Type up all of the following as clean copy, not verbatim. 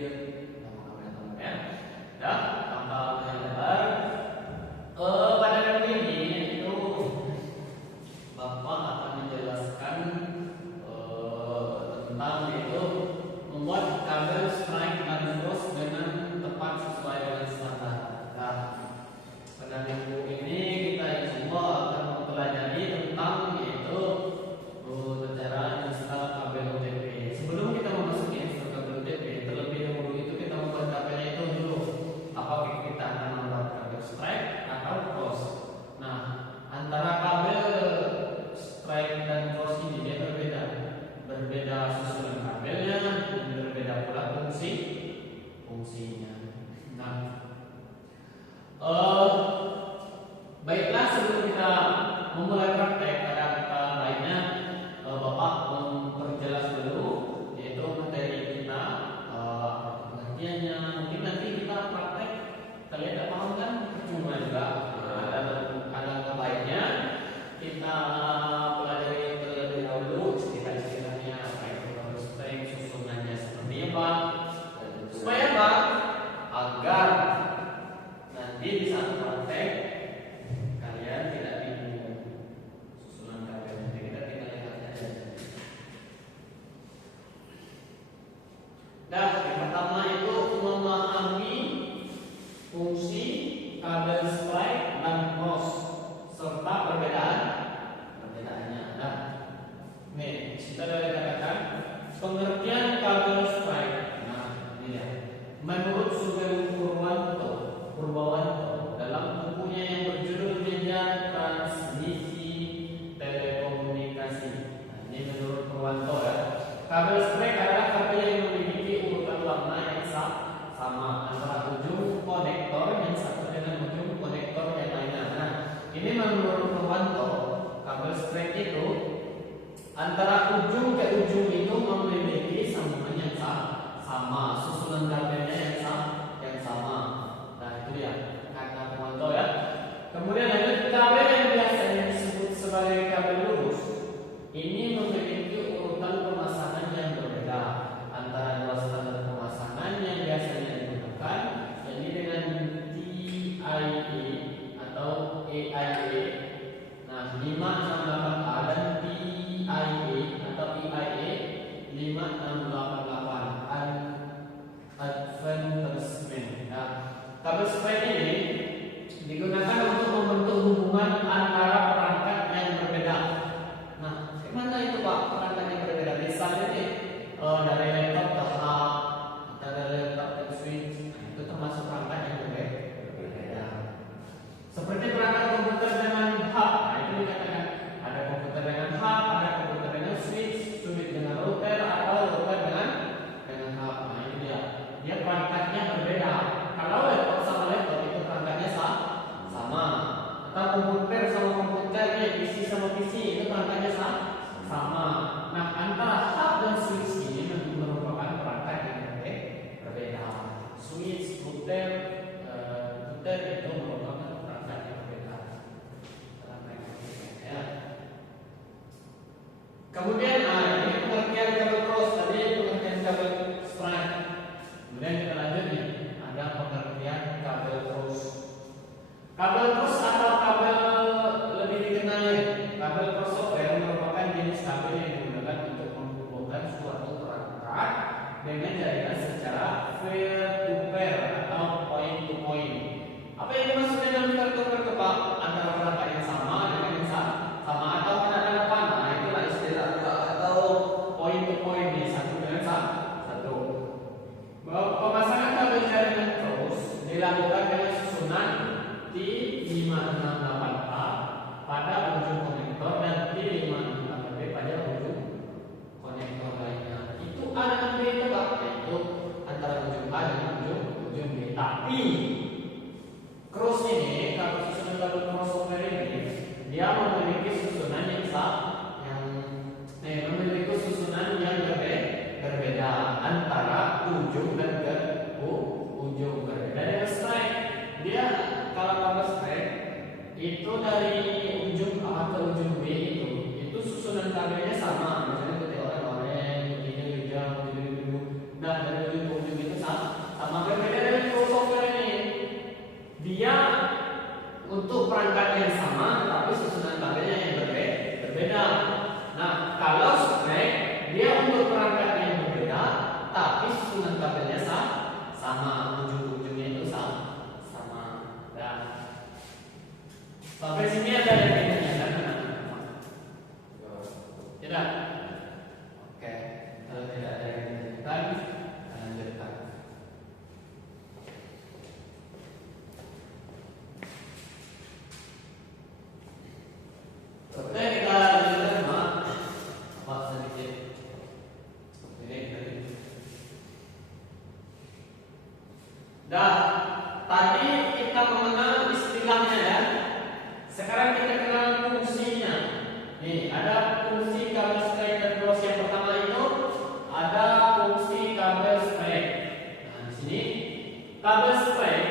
dia nama kabel ya. Dah, pangkal yang lebar. Pada video ini itu Bapak akan menjelaskan tentang yaitu membuat kabel strike dan cross dengan tepat sesuai dengan standar. Nah, pada minggu ini kita insya akan mempelajari tentang yaitu cara install kabel OTP. Sebelum kita memasuki install kabel OTP, terlebih dahulu itu kita membuat kabelnya itu dulu. Apakah kita akan membuat kabel strike atau cross? Nah, antara kabel strike dan cross ini dia berbeda susunan kabelnya, dan berbeda pula fungsinya. Nah, baiklah, sebelum kita memulai praktek, ada baiknya Bapak memperjelas dulu yaitu materi kita, pengertiannya. Mungkin nanti kita praktek kalian tidak paham kan, percuma juga. Ada baiknya kita pelajari terlebih dahulu istilah-istilahnya, apa itu kabel strike, susunannya seperti apa, supaya apa? Agar nanti di saat praktek kalian tidak bingung susunan kabelnya. Kita tinggal lihat aja. Nah, yang pertama itu memahami fungsi kabel strike dan cross serta perbedaannya. Nah, nih kita sudah katakan pengertian kabel strike. Nah, ini ya. Menurut Sugeng Purbawanto dalam bukunya yang berjudul Media Transmisi Telekomunikasi. Nah, ini menurut Purwanto ya. Kabel strike adalah kabel yang memiliki urutan warna yang sama antara ujung konektor yang satu dengan ujung konektor yang lainnya. Nah, ini menurut Purwanto, kabel strike itu antara ujung ke ujung itu memiliki sambungan yang sama, susunan kabelnya yang sama. Nah, itu dia kata Purwanto ya. Kemudian lanjut, kabel yang biasanya disebut sebagai kabel lurus ini memiliki urutan pemasangan yang berbeda antara dua standar pemasangan yang biasanya digunakan, yakni dengan TIA atau AIA. Nah, 568A dan TIA atau EIA 5688 advancement. Nah, kabel strike ini digunakan untuk membentuk hubungan antara perangkat yang berbeda. Nah, gimana itu Pak perangkat yang berbeda? Misalnya nih, dari laptop ke HP atau dari laptop ke switch, itu termasuk perangkat yang berbeda. Seperti perangkat komputer dengan hub. Nah, itu dikatakan ada komputer dengan hub, ada komputer dengan switch, switch dengan router, atau router dengan hub. Nah, ini dia perangkatnya berbeda. Kalau laptop sama laptop itu perangkatnya sama, atau komputer sama komputernya, PC sama PC itu perangkatnya sama. Nah, antara hub dan switch ini merupakan perangkat yang berbeda. Switch, router itu merupakan perangkat yang berbeda. Ya. Kemudian ini pengertian kabel cross, tadi pengertian kabel strike. Kemudian kita lanjut nih, ada pengertian kabel cross. Kabel cross atau kabel lebih dikenal kabel crossover merupakan jenis kabel yang digunakan untuk menghubungkan suatu perangkat dengan jaringan secara peer to peer atau point to point. Apa yang dimaksud dengan peer to peer itu Pak? Antara perangkat yang sama dengan yang sama atau hadapan. Nah, itulah istilah atau point to point nih, satu dengan satu. Pemasangan kabel jaringan cross dilakukan dengan susunan T568A pada ujung konektor dan T568B pada ujung konektor lainnya. Itu A dengan B itu Pak, yaitu antara ujung A dengan ujung B. Tapi cross ini, kalau susunan kabel crossover ini, dia memiliki susunan memiliki susunan yang berbeda antara ujung dan ujung. Berbeda dengan strike. Dia kalau kabel strike itu dari ujung A ke ujung B itu susunan kabelnya sama. Misalnya ketika orang-orang ini hijau, ini biru. Nah, dari ujung ke ujung itu sama. perangkat yang sama tapi susunan tabelnya yang berbeda. Nah, kalau Scratch dia untuk perangkat yang berbeda tapi susunan tabelnya sama, ujung-ujungnya itu sama. Dan sampai sini ada yang ditanyakan? Tidak? Oke, kalau tidak ada yang ditanyakan, lanjutkan. Oke, kita lanjutkan maaf sedikit. Dah, tadi kita mengenal istilahnya ya. Sekarang kita kenal fungsinya. Nih, ada fungsi kabel straight dan cross. Yang pertama itu ada fungsi kabel straight. Nah, di sini kabel straight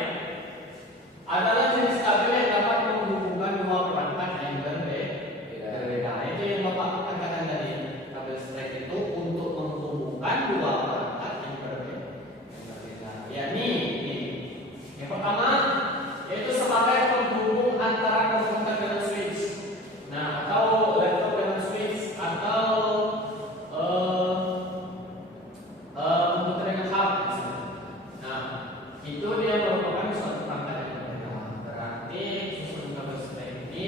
adalah jenis kabel yang dapat menghubungkan dua perangkat yang berbeda. Itu yang Bapak katakan tadi. Kabel straight itu untuk menghubungkan dua perangkat yang berbeda. Yakni yang pertama yaitu sebagai penghubung antara komputer dengan switch. Nah, atau laptop dengan switch, atau komputer dengan hub. Nah, itu dia merupakan suatu perangkat yang berbeda. Berarti susun kabel straight ini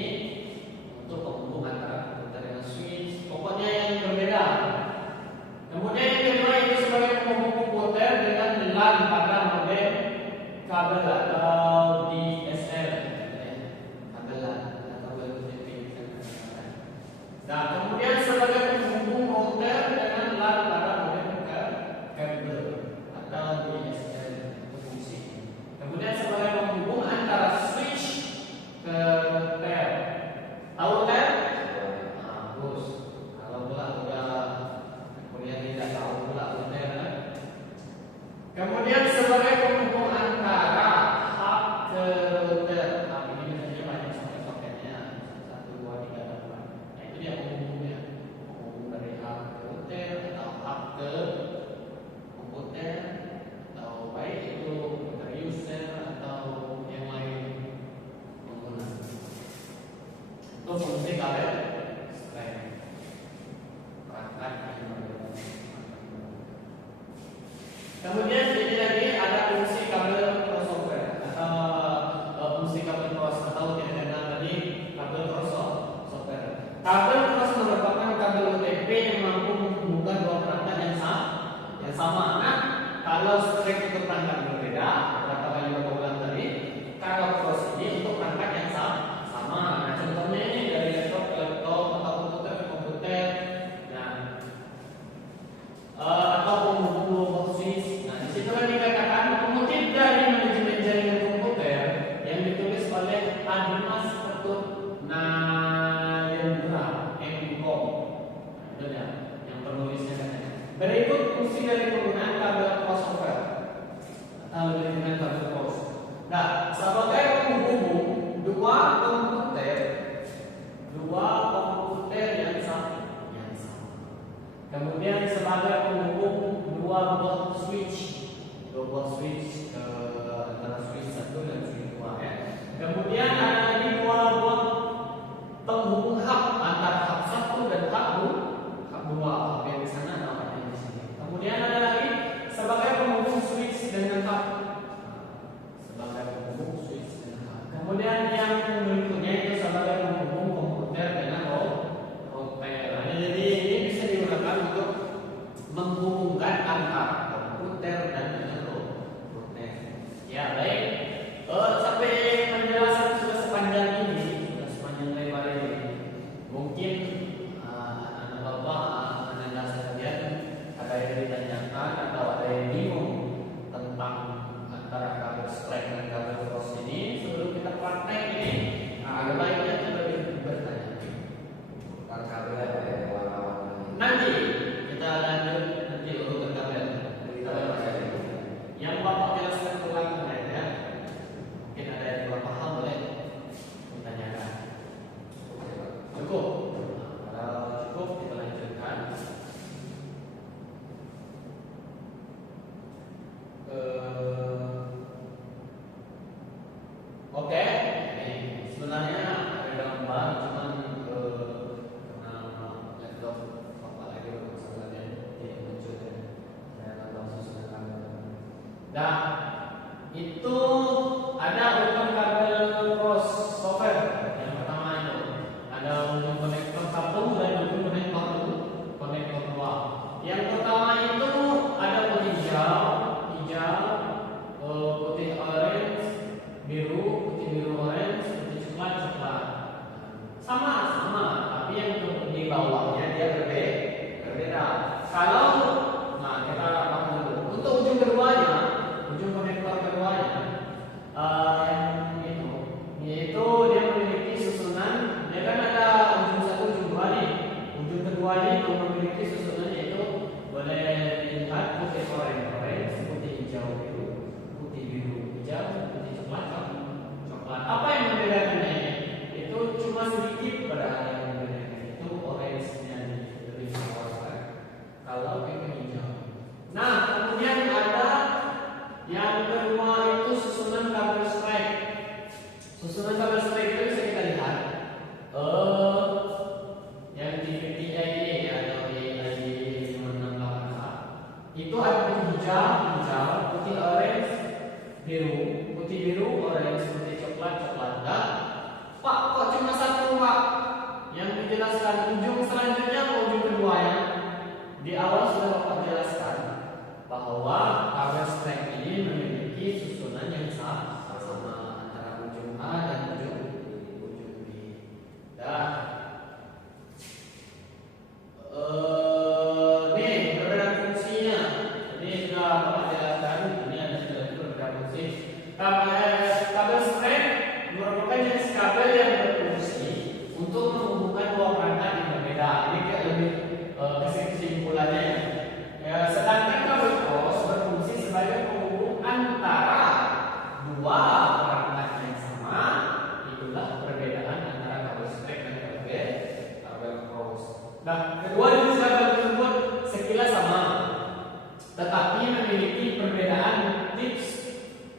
untuk penghubung antara komputer dengan switch. Pokoknya yang berbeda. Kemudian yang kedua itu sebagai penghubung komputer dengan LAN pada modem kabel atau DSL, kabel LAN atau kabel UTP. Nah, kemudian sebagai penghubung router dengan LAN pada modem kabel atau DSL fungsi. Kemudian sebagai penghubung antara switch ke router. Tahu router? Bagus. Kalau pula udah kuliah tidak tahu pula router. Kemudian sebagai penghubung antara hub ke router. Hub ini biasanya banyak soket-soketnya, 1, 2, 3, dan 4. Nah, itu dia penghubungnya. Penghubung dari hub ke router atau hub ke komputer, atau baik itu komputer user atau yang lain pengguna. Itu fungsi kabel straight. Perangkat yang berbeda. Kemudian ini lagi ada fungsi kabel crossover atau fungsi kabel cross, atau kita kenal tadi kabel crossover. Kabel cross merupakan kabel UTP yang mampu menghubungkan dua perangkat yang sama. Nah, kalau straight itu perangkat berbeda, berapa kali Bapak ulang tadi? Kalau cross ini untuk perangkat yang sama. Nah, contohnya ini dari laptop ke laptop atau komputer ke komputer. Nah, atau penghubung switch. Nah, disitulah dikatakan mengutip dari manajemen jaringan komputer yang ditulis oleh Admas Ketut Nayendra M.Com. Itu ya, yang penulisnya katanya. Berikut fungsi dari penggunaan kabel crossover atau dengan kabel cross. Nah, sebagai penghubung dua komputer yang sama. Kemudian sebagai penghubung dua buah switch antara switch 1 dan switch 2 ya. Kemudian ada lagi dua buah penghubung hub antara hub 1 dan hub 2. Hub yang di sana dan hub yang di sini. Kemudian ada lagi sebagai penghubung switch dengan hub. Kemudian yang berikutnya itu sebagai penghubung komputer dengan router. Jadi ini bisa digunakan untuk menghubungkan antara komputer dan dengan router. Nah, itu ada urutan kabel crossover. Yang pertama itu ada ujung konektor satu dan ujung konektor dua. Yang pertama itu ada putih hijau, putih orange, biru, putih biru orange, putih coklat. Sama, tapi yang di bawahnya dia berbeda. Kalau kita pakai dulu. Untuk ujung keduanya, ujung konektor keduanya, yang itu, yaitu dia memiliki susunan. Dia kan ada ujung satu, ujung dua nih. Ujung keduanya itu memiliki susunan, yaitu boleh dilihat putih orange, putih hijau biru, putih biru hijau, putih coklat. Apa yang membedakannya? Itu cuma sedikit pada yang membedakan. Itu orange-nya lebih bawah. Kalau yang hijau. Nah, kemudian ada yang kedua itu susunan kabel strike. Susunan kabel strike itu bisa kita lihat. Yang di VTI atau AID 568 itu ada putih hijau, putih orange, putih biru, orange, putih coklat. Nah, Pak, kok cuma satu, Pak? Yang dijelaskan ujung selanjutnya ke ujung kedua ya. Di awal sudah Bapak jelaskan bahwa kabel strike ini memiliki susunan yang sama antara ujung A dan ujung B. Dah. Nih perbedaan fungsinya. Ini sudah Bapak jelaskan. Ini ada sudah perbedaan fungsi. Kabel strike merupakan jenis kabel yang berfungsi untuk menghubungkan dua perangkat yang berbeda. Ini kayak lebih kesimpulannya. Sedangkan kabel cross berfungsi sebagai penghubung antara dua perangkat yang sama. Itulah perbedaan antara kabel strike dan kabel cross. Nah, kedua jenis kabel tersebut sekilas sama, tetapi memiliki perbedaan tips.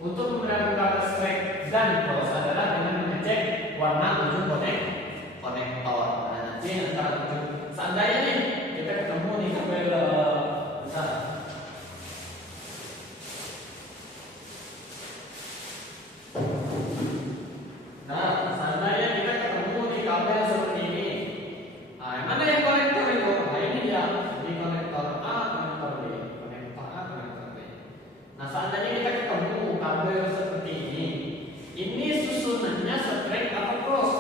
Untuk membedakan kabel strike dan cross adalah dengan mengecek warna ujung konektor. Nah, nanti antara ujung, seandainya nih kita ketemu nih kabel besar. Nah, seandainya kita ketemu di kabel seperti ini. Nah, mana yang konektor itu? Nah, ini dia di konektor A, konektor B, konektor A, konektor B. Nah, seandainya kita ketemu kabel seperti ini susunannya strike atau cross?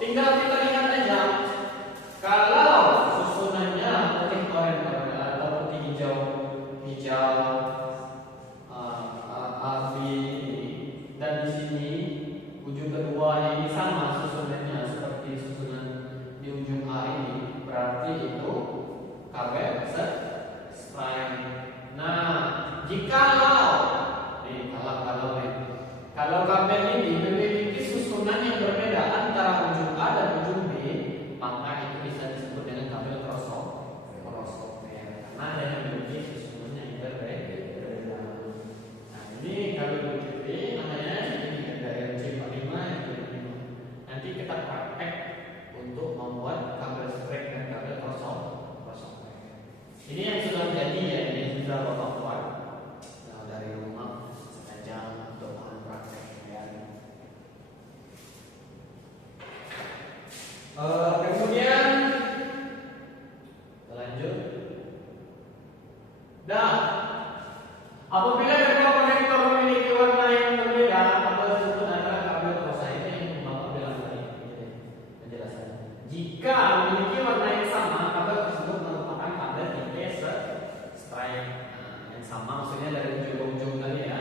Tinggal kita lihat aja. Kalau susunannya putih orange atau putih hijau, AB dan di sini ujung kedua ini sama susunannya seperti susunan di ujung A ini, berarti itu kabel strike. Nah, kalau kabel ini memiliki susunan yang berbeda antara ujung A dan ujung B, maka itu bisa disebut dengan kabel crossover. Karena ada yang memiliki susunan yang berbeda. Nah, ini kabel UTP namanya, ini ada RJ45 yang berbeda. Nanti kita praktek untuk membuat kabel strike dan kabel crossover. Ini yang sudah jadi ya, ini sudah Bapak buat dari rumah sengaja untuk praktek ya. Kemudian lanjut. Nah, apabila kedua konektor memiliki warna yang berbeda, kabel tersebut adalah kabel cross. Ini yang Bapak bilang tadi penjelasannya. Jika memiliki warna yang sama, kabel tersebut merupakan kabel tipe strike. Yang sama maksudnya dari ujung-ujung tadi ya.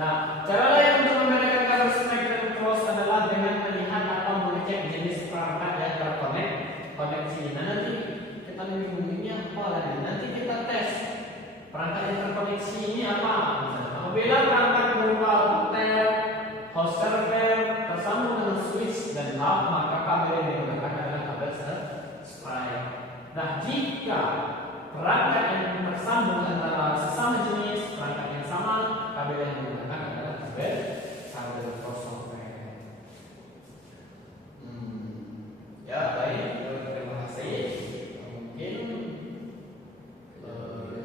Nah, cara lain untuk membedakan kabel strike dan cross adalah dengan melihat atau mengecek jenis perangkat yang terkoneksi. Nah, nanti kita menghubunginya apa lagi? Nanti kita tes perangkat yang terkoneksi ini apa. Apabila perangkat berupa router, host server tersambung dengan switch dan hub, maka kabel yang digunakan adalah kabel strike. Nah, jika perangkat yang tersambung antara sesama jenis perangkat yang sama, kabel yang digunakan adalah kabel crossover. Ya baik, terima kasih. Mungkin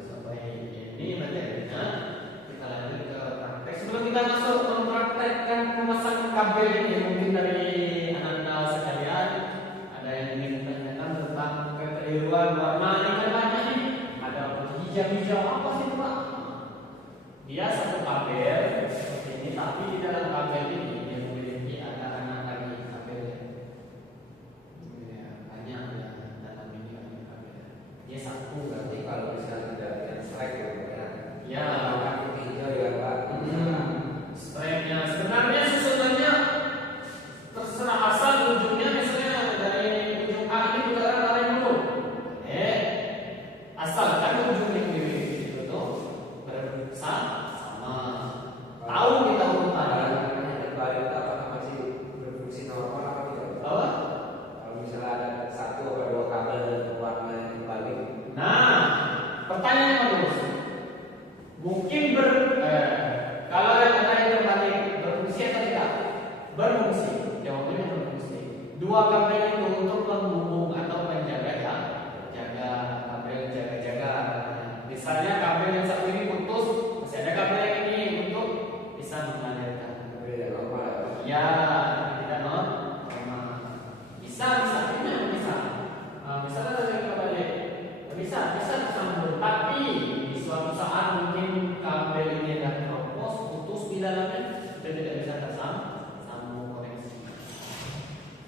sampai ini materinya, kita lanjut ke kita masuk mempraktekkan pemasangan kabel ini, mungkin dari anak-anak sekalian ada yang ingin menanyakan tentang kekeliruan warna ini kan banyak nih. Ada hijau-hijau apa sih itu Pak? Dia satu kabel seperti ini, tapi di dalam kabel ini dia memiliki ada anak lagi kabelnya. Ya, banyak ya dalam ini ada kabel. Dia satu Berarti kalau misalnya dari yang strike ya, ya. hijau ya Pak. Strike-nya sebenarnya susunannya terserah, asal ujungnya misalnya dari ujung A ini putaran arah dulu. Asalkan ujungnya kiri itu tuh sama. Tahu kita urutannya. Terbalik itu apakah masih berfungsi normal atau tidak? Apa? Kalau misalnya ada satu atau dua kabel warna yang terbalik. Nah, pertanyaannya bagus. Mungkin kalau yang ada yang terbalik berfungsi atau tidak? Berfungsi. Jawabannya berfungsi. Dua kabel itu untuk menghubung atau menjaga ya, jaga kabel, jaga. Misalnya kabel yang satu ini putus, masih ada kabel yang ini untuk bisa mengalirkan. Kabel yang normal ya. Ya, tidak normal. Bisa, ini memang bisa. Misalnya dari kebalik, bisa disambung. Tapi di suatu saat mungkin kabel ini ada keropos, putus di dalamnya, kita tidak bisa tersambung koneksi.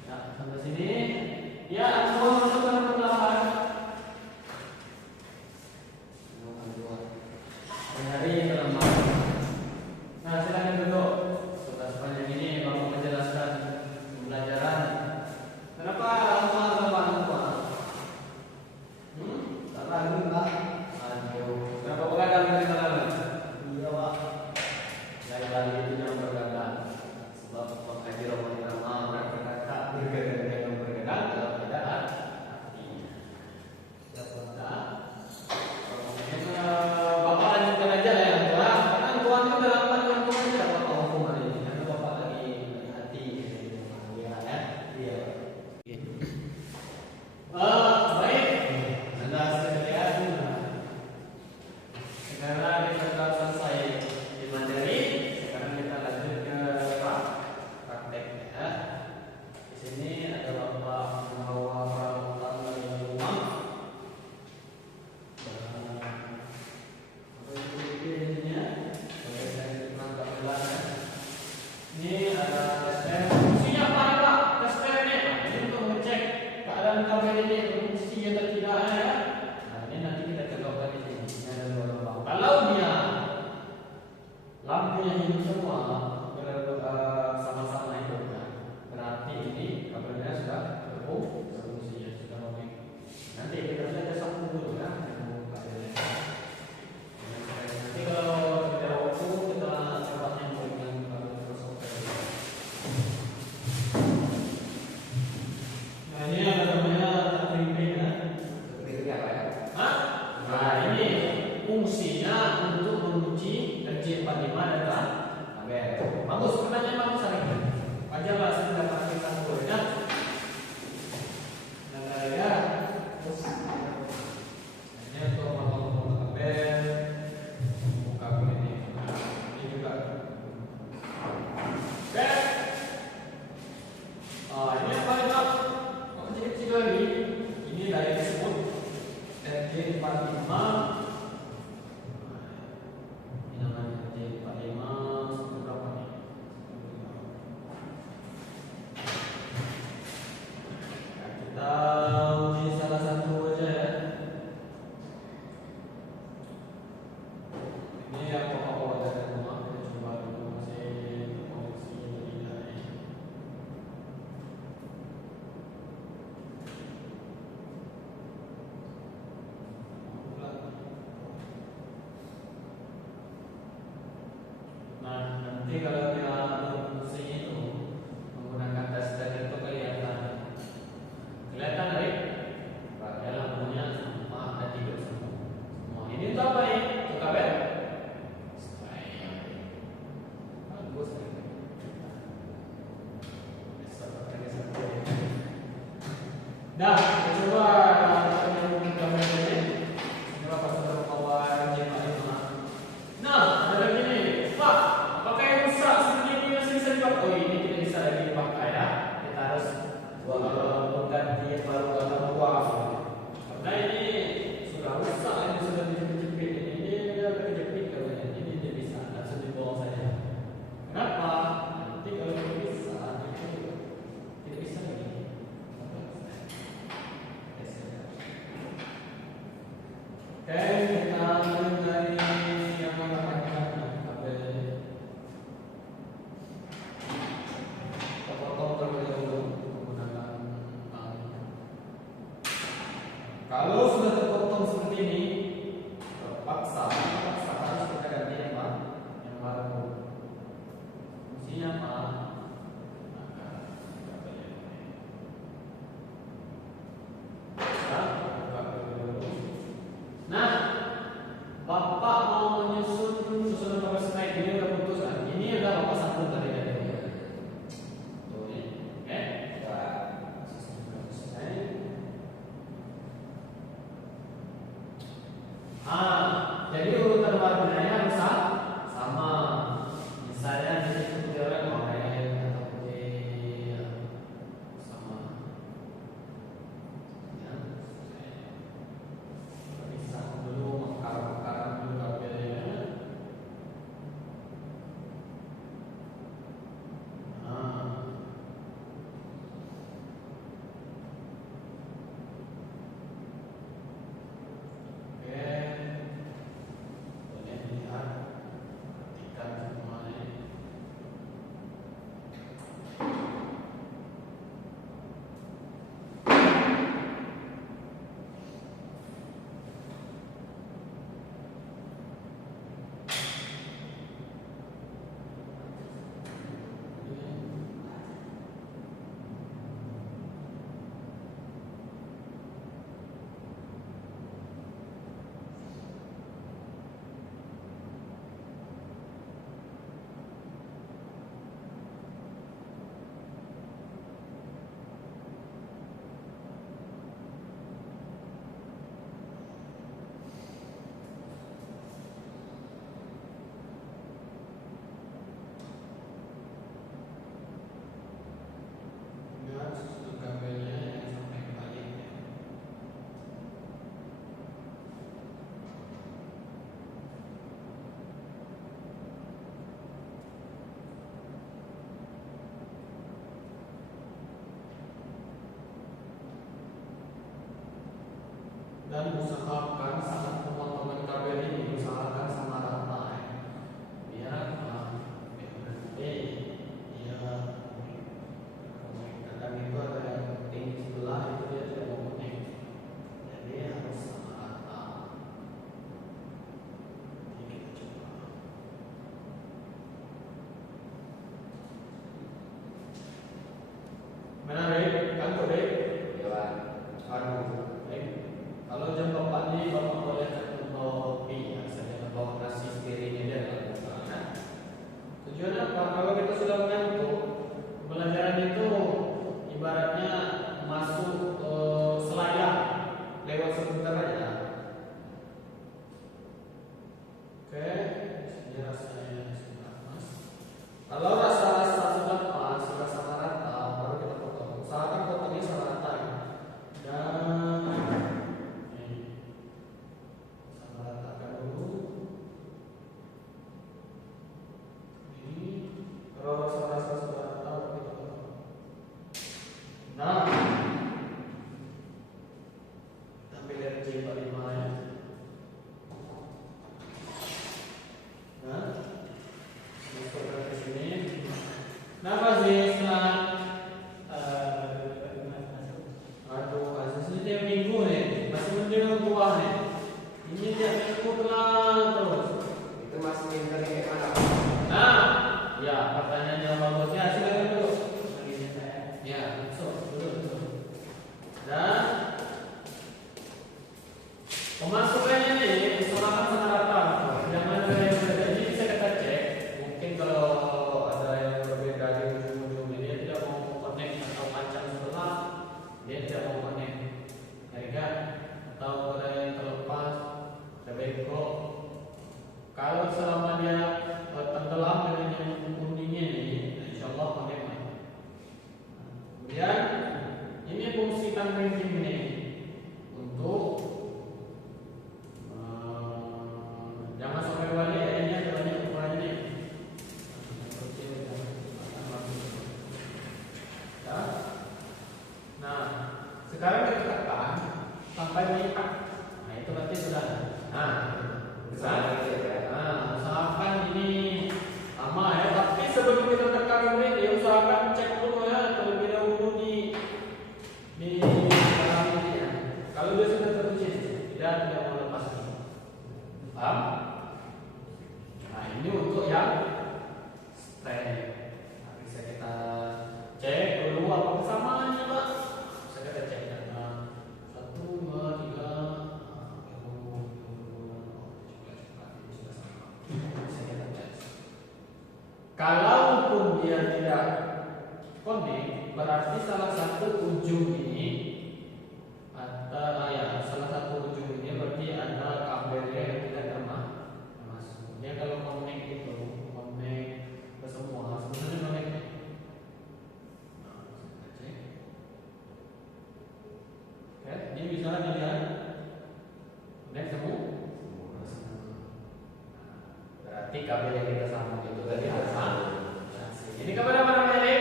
Nah, sampai sini, ya semua masuk ke penjelasan. Dari dalam. Nah, silakan duduk. Sudah sepanjang ini Bapak menjelaskan pembelajaran. Kenapa lama lupa? Tak lalu lah. Aduh, kenapa begadang dari malam? Iya Pak. Lagi itu yang bergadang. Sebab Pak Haji Romo Irama berkata bergadang kalau tidak artinya. Bapak lanjutkan aja ya. Karena tuan itu dalam panduan Tuhan tidak Bapak hukum hari ini. Karena Bapak lagi hati. Iya. Baik. Anda sekalian. Sekarang kita sudah selesai di materi. Sekarang kita lanjut ke prakteknya. Di sini ada Bapak membawa peralatan dari rumah. Ini ada tester. Fungsinya apa nih Pak? Tester ini. Ini untuk mengecek keadaan kabel ini berfungsi atau tidak ya. Nah, ini nanti kita cocokkan di sini. Ini ada dua lubang. Kalau dia lampunya hidup semua, sama-sama hidup kan, berarti ini kabelnya sudah berfungsi ya, sudah roaming. Nanti kita saja sambung dulu ya. Nanti kalau tidak waktu kita coba nyambung dengan kabel crossover. Nah, ini ada namanya tripping ya. Tripping apa ya? Nah, ini fungsinya untuk menguji RJ45 data kabel. Bagus, pertanyaan bagus hari ini. Wajarlah saya tidak praktikkan dulu ya. Nah, ya. Terus ini untuk memotong kabel. Kabel ini. Ini juga. Oke. Ini yang paling kecil lagi. Ini dari disebut RJ45. Ini namanya RJ45 seperti berapa nih? Nah, kita uji salah satu aja ya. Ini yang pokok-pokok dari rumah. Kita coba dulu masih koneksi atau tidak ya. Nah, nanti kalau dia berfungsi itu menggunakan tester itu kelihatan dari pada lampunya sama ada tiga semua. Ini tuh apa nih? Itu kabel. Bagus. Dah, kita coba menyambung kabel ini. Coba pas bawa RJ45. Nah, ada lagi nih. Pak, pakai Tujuannya apa? Kalau kita sudah mengantuk, pembelajaran itu ibaratnya masuk selayar lewat sebentar aja. Oke, ini rasanya sudah pas. Kalau rasa-rasa sudah pas, sudah sama rata, baru kita potong. Usahakan potongnya sama rata ya. Dan ini sama ratakan dulu. Ini kalau rasa-rasa sudah rata, baru kita potong. Nah, ambil dari J45 ya. Nah, masukkan ke sini. Nah, Aziz, aduh, Aziz ini tiap minggu nih, masih menjelang buah nih. Ini tiap minggu telah terus. Itu masih minta ini mana? Nah, ya pertanyaan yang bagusnya silakan dulu. Ya, masuk dulu. Dan pemasukannya nih usahakan sama rata. Jangan ada yang berbeda. Ini bisa kita cek. Mungkin kalau ada yang berbeda di ujung-ujung ini, dia tidak mau connect atau panjang sebelah, dia tidak mau connect. Ya kan? Atau ada yang terlepas, ada bengkok. Kalau selama dia tenggelam dengan yang kuningnya ini, insya Allah connect. Kemudian ini fungsi ranking ini untuk jangan sampai balik ini ada banyak ukurannya nih. Ya. Nah, sekarang kita tekan sampai di nah itu berarti sudah. Nah, besar ya. Nah, usahakan ini lama ya. Tapi sebelum kita tekan ini, dia usahakan cek dulu ya terlebih dahulu di dalam ini ya. Kalau dia sudah terkunci, tidak mau lepas lagi. Paham? Nah, ini untuk yang stand. Nah, bisa kita cek dulu apa kesamaannya, Pak. Bisa kita cek data 1, 2, 3. Kalaupun dia tidak connect, berarti salah satu ujung ini ada salah satu ujung ini berarti ada kabelnya yang tidak masuk. Dia kalau connect itu connect ke semua sebenarnya connect. Nah, kita cek. Oke, ini bisa dilihat connect semua. Berarti kabel yang kita sambung itu tadi sama. Ini kabel apa namanya nih?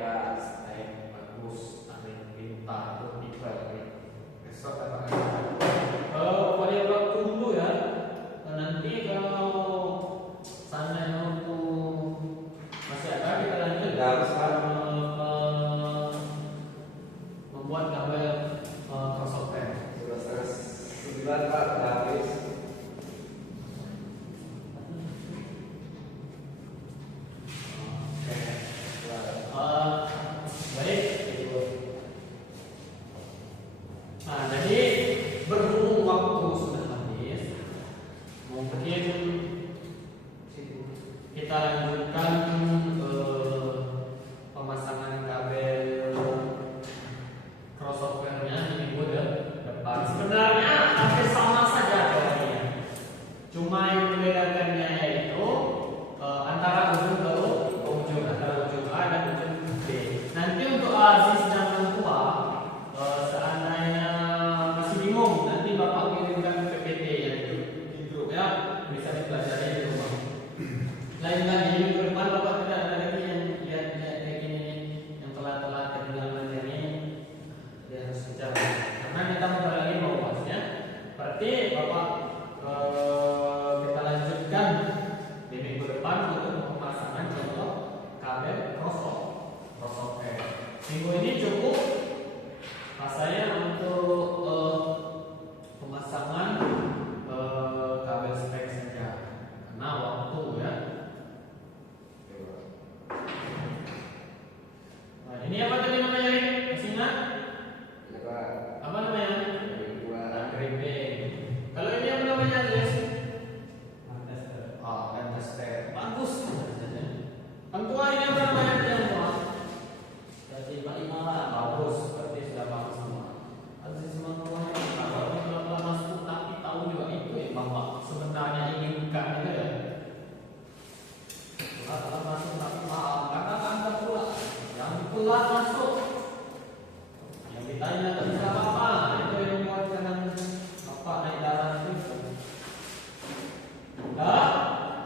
Bagus, angin pintar, pintar. Besok katakan. Kalau pada waktu dulu ya, nanti kalau sana untuk masih ada kita lanjut harus membuat kabel crossover. Terus 9 Pak udah habis. Baik. Nah, jadi berhubung waktu sudah habis, mungkin kita lanjutkan pemasangan kabel crossovernya di minggu depan. Sebenarnya hampir sama saja teorinya, cuma yang membedakannya yaitu antara ujung ke ujung, antara ujung A dan ujung B. Nanti untuk Aziz dan orang tua, seandainya masih bingung, nanti Bapak kirimkan PPT ya di grup ya, bisa dipelajari di rumah. Lain lagi minggu depan Bapak tidak ada lagi yang lihat kayak gini, yang telat-telat ketinggalan ini, dia harus bicara. Karena kita bentar lagi mau bahasnya, berarti Bapak kita lanjutkan di minggu depan untuk pemasangan contoh kabel crossover. Minggu ini cukup rasanya untuk pemasangan kabel spek saja karena waktu ya. Nah, ini apa tadi namanya nih? Masih ingat? Apa namanya? Crimping. Kalau ini apa namanya guys? Tester. Oh, tester. Bagus. Kalau masuk tapi maaf, katakan tak pula. Yang pulang masuk. Yang ditanya tak bisa apa. Itu yang membuat kadang bapak naik darah itu.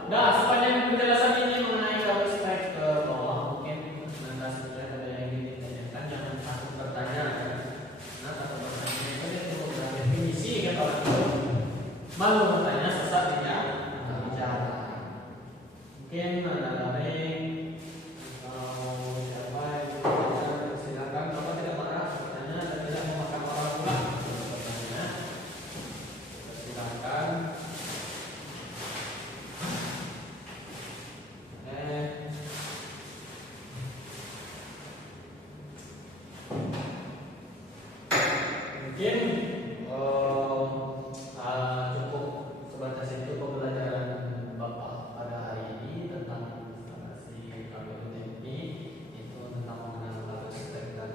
Dah sepanjang penjelasan ini mengenai double strike ke bawah, mungkin Anda sebenarnya ada yang ingin ditanyakan, jangan takut bertanya. Nah, takut bertanya itu dia cukup dengan definisi kan orang itu. Malu bertanya sesat tidak bicara. Mungkin Anda lain atau siapa yang bertanya, silakan. Bapak tidak marah bertanya dan tidak memakan orang pula bertanya. Silakan. Mungkin cukup sebatas itu pembelajaran Bapak pada hari ini tentang instalasi kabel ini, itu tentang mengenal kabel strap dan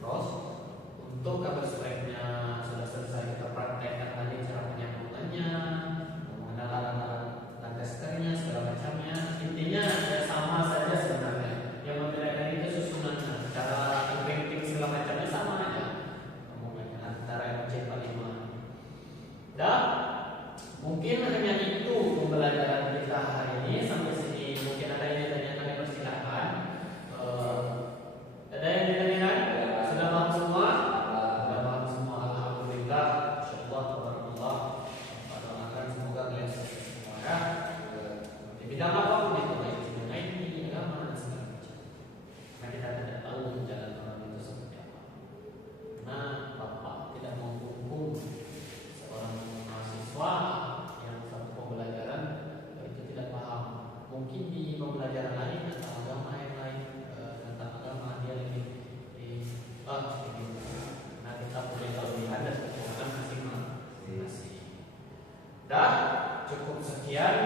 cross. Untuk kabel strapnya sudah selesai kita praktekkan tadi cara penyambungannya, mengenal alat testernya segala macamnya. Intinya ya sama saja sebenarnya. Yang membedakan itu susunannya, cara connecting segala macamnya sama aja. Antara MC45. Dan mungkin hanya itu pembelajaran kita hari ini. Sampai sini mungkin ada yang ditanyakan, yang persilakan. Ada yang ditanyakan? Sudah paham semua? Sudah paham semua. Alhamdulillah. Insyaallah tabarakallah. Doakan semoga kalian sukses semua ya. Di bidang apapun itu, baik di bidang IT, agama dan segala macam. Karena kita tidak tahu jalan orang itu seperti apa. Nah, Bapak tidak mau hukum seorang mahasiswa yang satu pembelajaran itu tidak paham. Mungkin di pembelajaran lain atau agama yang lain, tentang agama dia lebih nah kita punya kelebihan dan kekurangan masing-masing. Dah cukup sekian